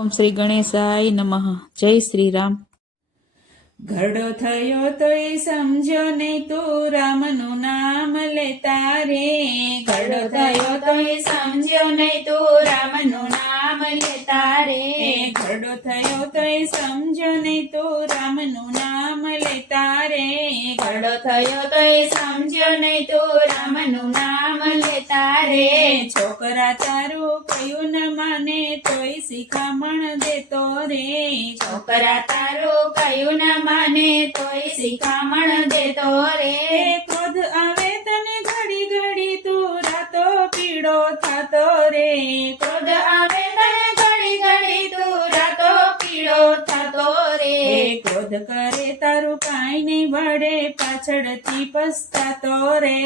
ઓમ શ્રી ગણેશાય નમઃ. જય શ્રી રામ. ઘરડો થયો તોય સમજો નહીં તું રામનું નામ લેતા રે. ઘરડો થયો તોય સમજ્યો નહીં તું રામનું નામ લેતા રે. ઘરડો થયો તોય સમજો નહીં તું રામનું નામ લેતા રે. ઘરડો થયો તોય સમજ્યો નહીં તું રામનું નામ લેતા રે. છોકરા તારું કયું ન માને તોય શિખામણ દેતો રે. છોકરા તારું કયું ન માને તોય શિખામણ દેતો રે. ક્રોધ આવે તને ઘડી ઘડી તું રાતો પીડો થતો રે. ક્રોધ આવે તને ઘડી ઘડી તું રાતો પીડો થતો રે. ક્રોધ કરે તારું કાંઈ નહીં વળે પાછળથી પસ્તાતો રે.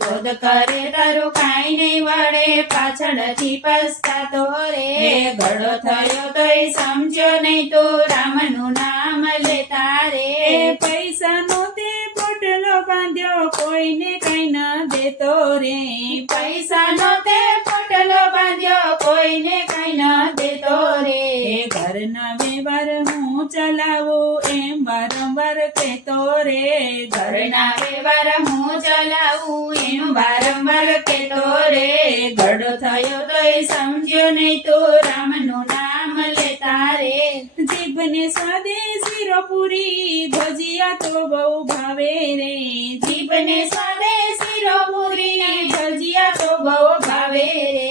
ક્રોધ કરે તારું કાંઈ નહીં વળે પાછળથી પસ્તાતો રે. ઘરડો થયો તોય સમજ્યો નહીં તું રામનું નામ લેતા રે. પૈસાનો તે પોટલો બાંધ્યો કોઈને કઈ ન દેતો રે. પૈસાનો તે પોટલો બાંધ્યો કોઈને કઈ ન દેતો રે. ઘરના વ્યવહાર હું ચલાવું એમ વારંવાર કહેતો રે. ઘરના વ્યવહાર હું ચલાવું એમ વારંવાર કહેતો રે. ઘરડો થયો તોય સમજ્યો નહીં તું રામનું નામ લેતા રે. જીભને સ્વાદે શીરો પૂરી ભજીયા તો બહુ ભાવે રે. જીભને સ્વાદે શીરો પૂરી ભજીયા તો બહુ ભાવે રે.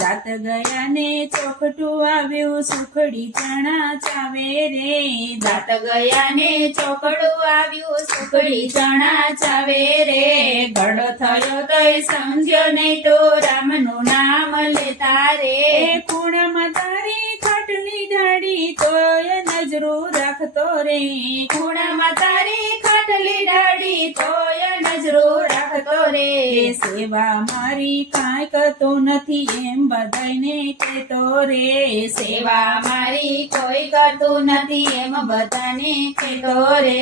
દાંત ગયા ને ચોખટું આવ્યું સુખડી ચણા ચાવે રે. દાંત ગયા ને ચોકડું આવ્યું સુખડી ચણા ચાવે રે. ઘરડો થયો તોય સમજ્યો નહીં તું રામનું નામ લેતા રે. ખૂણામાં તારી ખાટલી ઢાળી તોય નજરું રાખતો રે. ખૂણામાં તારી ખાટલી ડાળી તોય નજરું રાખતો રે. સેવા મારી કાંઈ કરતો નથી એમ બધાને કહેતો રે. સેવા મારી કોઈ કરતું નથી એમ બધાને કહેતો રે.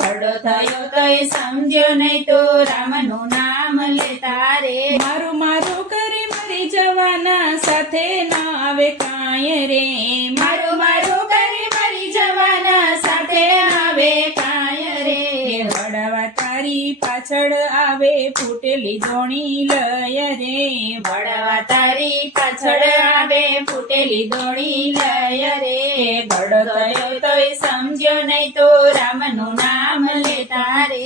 ઘરડો થયો તોય સમજ્યો નહીં તું રામનું નામ લેતા રે. મારું મારું કરી મરી જવાના સાથે ના આવે કાંઈ રે. મારું મારું કરી મરી જવાના સાથે આવે કાંઈ રે. વડાવા તારી પાછળ આવે ફૂટેલી દોણી લય રે. વડાવા તારી પાછળ આવે ફૂટેલી દોણી લય રે. ઘરડો થયો તોય સમજ્યો નહીં તું રામનું નામ લેતા રે.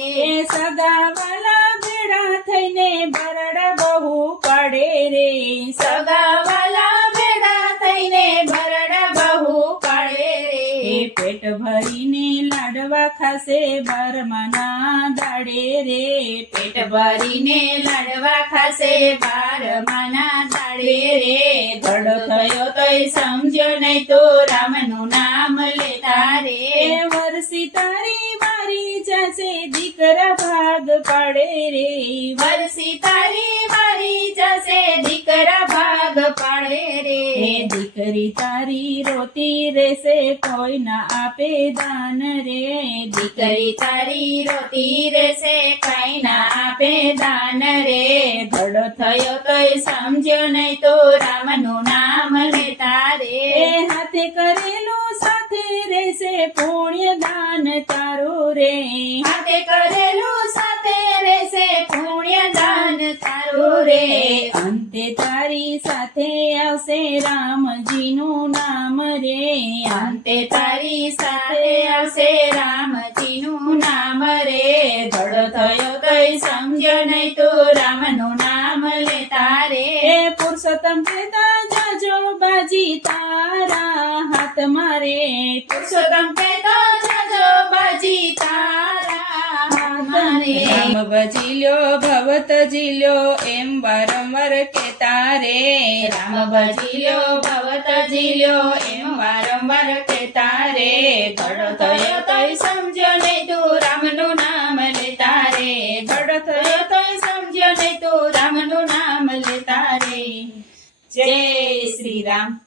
સગાવાલા ભેળા થઈને બરડા બહુ પડે રે. સગાવાલા ભેગા થઈને ભરડા બહુ પાડે રે. પેટ ભરીને લાડવા ખાશે બારમાના દાડે રે. પેટ ભરીને લાડવા ખાશે બારમાના દાડે રે. ઘરડો થયો તોય સમજ્યો નહીં તું રામનું નામ લેતા રે. વરસી તારી મારી જશે દીકરા ભાગ પાડે રે. વરસી તારી મારી જશે દીકરા ભાગ પાડે રે. દીકરી તારી રોતી રહેશે કોઈ ના આપે દાન રે. દીકરી તારી રોતી રહેશે કાંઈ ના આપે દાન રે. ઘરડો થયો તોય સમજ્યો નહીં તું રામનું નામ લેતા રે. હાથે કરેલું સાથે રહેશે પુણ્ય દાન તારું રે. હાથે કરેલું સાથે રહેશે પુણ્ય દાન તારું રે. અંતે તારી સાથે આવશે રામજીનું નામ રે. અંતે તારી સાથે આવશે રામજીનું નામ રે. ઘરડો થયો તોય સમજ્યો નહીં તું રામનું નામ લેતા રે. પુરુષોત્તમ કહેતા જાજો બાજી તારા હાથમાં રે. પુરુષોત્તમ કહેતો જાજો બાજી તારા હાથમાં રે. રામ ભજી લ્યો ભવત જીલ્યો એમ વારંવાર કહેતા રે. રામ ભજી લ્યો ભવત જીલ્યો એમ વારંવાર કહેતા રે. ઘરડો થયો તોય સમજ્યો નહીં તું રામનું નામ લેતા રે. ઘરડો થયો તોય સમજ્યો નહીં તું રામનું નામ લેતા રે. જય શ્રી રામ.